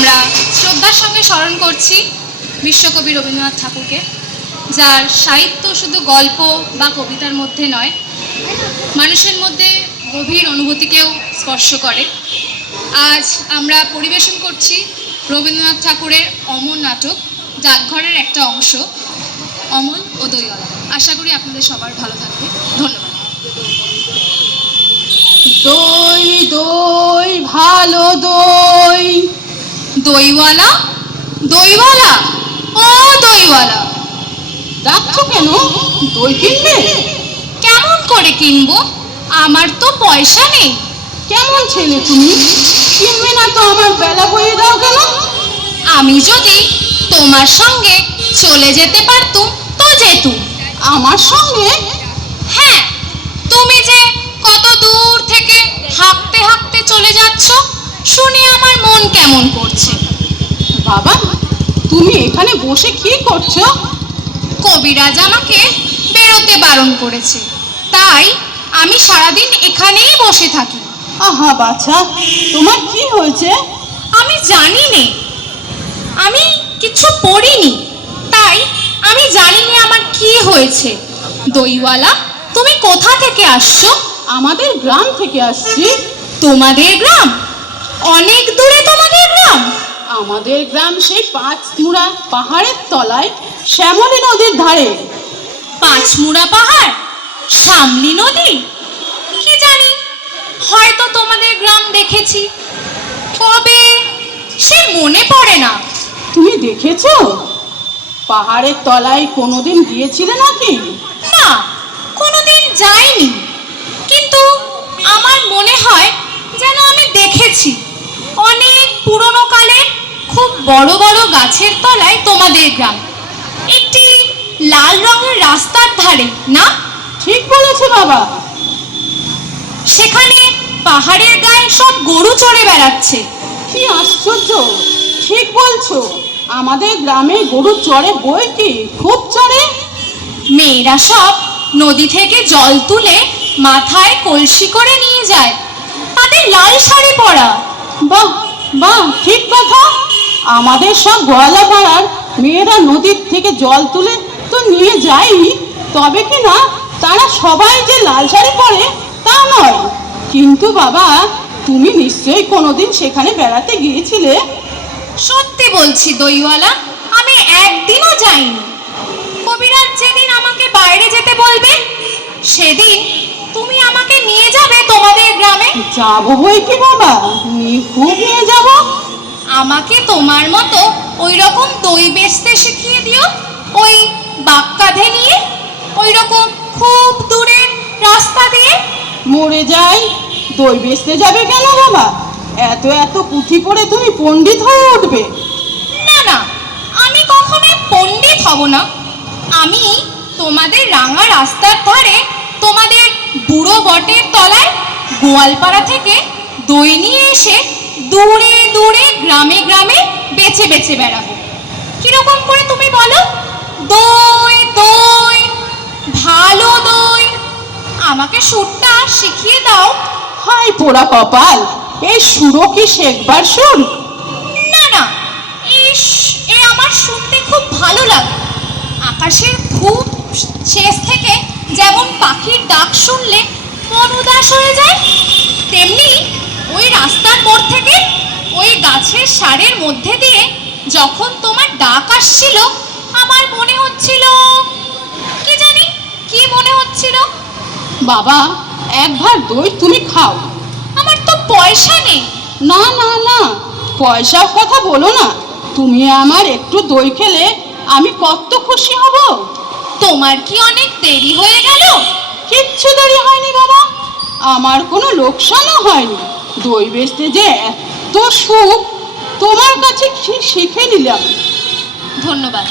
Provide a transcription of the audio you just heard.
আমরা শ্রদ্ধার সঙ্গে স্মরণ করছি বিশ্বকবি রবীন্দ্রনাথ ঠাকুরকে, যার সাহিত্য শুধু গল্প বা কবিতার মধ্যে নয়, মানুষের মধ্যে গভীর অনুভূতিকেও স্পর্শ করে। আজ আমরা পরিবেশন করছি রবীন্দ্রনাথ ঠাকুরের অমর নাটক ডাকঘরের একটা অংশ, অমল ও দইওয়ালা। আশা করি আপনাদের সবার ভালো থাকবে। ধন্যবাদ। দই দই ভালো দই। দইওয়ালা, দইওয়ালা, ও দইওয়ালা, ডাকছো কেন? দই কিনবে? কেমন করে কিনবো? আমার তো পয়সা নেই। কেমন ছেলে তুমি, কিনবে না তো আমার বেলা বইয়ে দাও কেন? আমি যদি তোমার সঙ্গে চলে যেতে পারতুম তো যেতুম। আমার সঙ্গে? হ্যাঁ, তুমি যে কত দূর থেকে হাঁকতে হাঁকতে চলে যাচ্ছ শুনে আমার মন কেমন করছে। বাবা, তুমি এখানে বসে কি করছো? কবিরাজ আমাকে বেরোতে বারণ করেছে, তাই আমি সারাদিন এখানেই বসে থাকি। আহা বাছা, তোমার কি হয়েছে? আমি জানি নে, আমি কিছু পড়িনি, তাই আমি জানি না আমার কি হয়েছে। দইওয়ালা, তুমি কোথা থেকে আসছো? আমাদের গ্রাম থেকে আসছি। তোমাদের গ্রাম? অনেক দূরে তোমাদের গ্রাম? আমাদের গ্রাম সেই পাঁচমুড়া পাহাড়ের তলায় শ্যামলী নদীর ধারে। পাঁচমুড়া পাহাড়, সামলি নদী? কি জানি, হয়তো তোমাদের গ্রাম দেখেছি, কবে সে মনে পড়ে না। তুমি দেখেছো? পাহাড়ের তলায় কোনোদিন গিয়েছিলে নাকি? না, কোনোদিন যাইনি, কিন্তু আমার মনে হয় যেন আমি দেখেছি। অনেক পুরনো কালের খুব বড় বড় গাছের তলায় তোমাদের গ্রাম, একটি লাল রঙের রাস্তার ধারে, না? ঠিক বলেছো বাবা। সেখানে পাহাড়ের গায়ে সব গরু চড়ে বেড়াচ্ছে। কি আশ্চর্য, ঠিক বলছো। আমাদের গ্রামে গরু চড়ে বই কি, খুব চড়ে। মেয়েরা সব নদী থেকে জল তুলে মাথায় কলসি করে নিয়ে যায়, তাদের লাল শাড়ি পরা। বাহ বাহ, ঠিক কথা। আমাদের সব গোয়ালা পাড়ার মেয়েরা নদীর থেকে জল তুলে তো নিয়ে যায়নি, তবে কি না তারা সবাই যে লাল শাড়ি পরে তা নয়। কিন্তু বাবা, তুমি নিশ্চয়ই কোনোদিন সেখানে বেড়াতে গিয়েছিলে? সত্যি বলছি দইওয়ালা, আমি একদিনও যাইনি। কবিরাজ যেদিন আমাকে বাইরে যেতে বলবে সেদিন তুমি আমাকে নিয়ে যাবে তোমাদের গ্রামে। যাবো বই কি বাবা, খুব নিয়ে যাব। আমাকে তোমার মতো ওই রকম দই বেচতে শিখিয়ে দিও, ওই বাক্কাধে নিয়ে, ওই রকম খুব দূরের রাস্তা দিয়ে। মরে যাই, দই বেচতে যাবে কেন বাবা? এত এত পুঁথি পড়ে তুমি পণ্ডিত হয়ে উঠবে। না না, আমি কখনোই পণ্ডিত হব না। আমি তোমাদের রাঙা রাস্তার ধারে তোমাদের বুড়ো বটের তলায় গোয়ালপাড়া থেকে দই নিয়ে এসে দূরে দূরে গ্রামে গ্রামে বেচে বেচে বেড়াবো। কিরকম করে তুমি বলো? দই দই, ভালো দই, আমাকে সুরটা শিখিয়ে দাও। হাই পোড়া কপাল, এই সুরো কি শেখবার সুর? না না, এ আমার শুনতে খুব ভালো লাগে। আকাশের খুব শেষ থেকে যেমন পাখির ডাক শুনলে মন উদাস হয়ে যায়, তেমনি ওই রাস্তার মোড় থেকে ওই গাছের সারের মধ্যে দিয়ে যখন তোমার ডাক আসছিল আমার মনে হচ্ছিল, কি জানি কি মনে হচ্ছিল। বাবা, একবার দই তুমি খাও। আমার তো পয়সা নেই। না না না, পয়সার কথা বলো না। তুমি আমার একটু দই খেলে আমি কত খুশি হব। তোমার কি অনেক দেরি হয়ে গেল? কিচ্ছু দেরি হয়নি বাবা, আমার কোনো লোকসানও হয়নি। দই বেচতে যে এত সুখ তোমার কাছে শিখে নিলাম। ধন্যবাদ।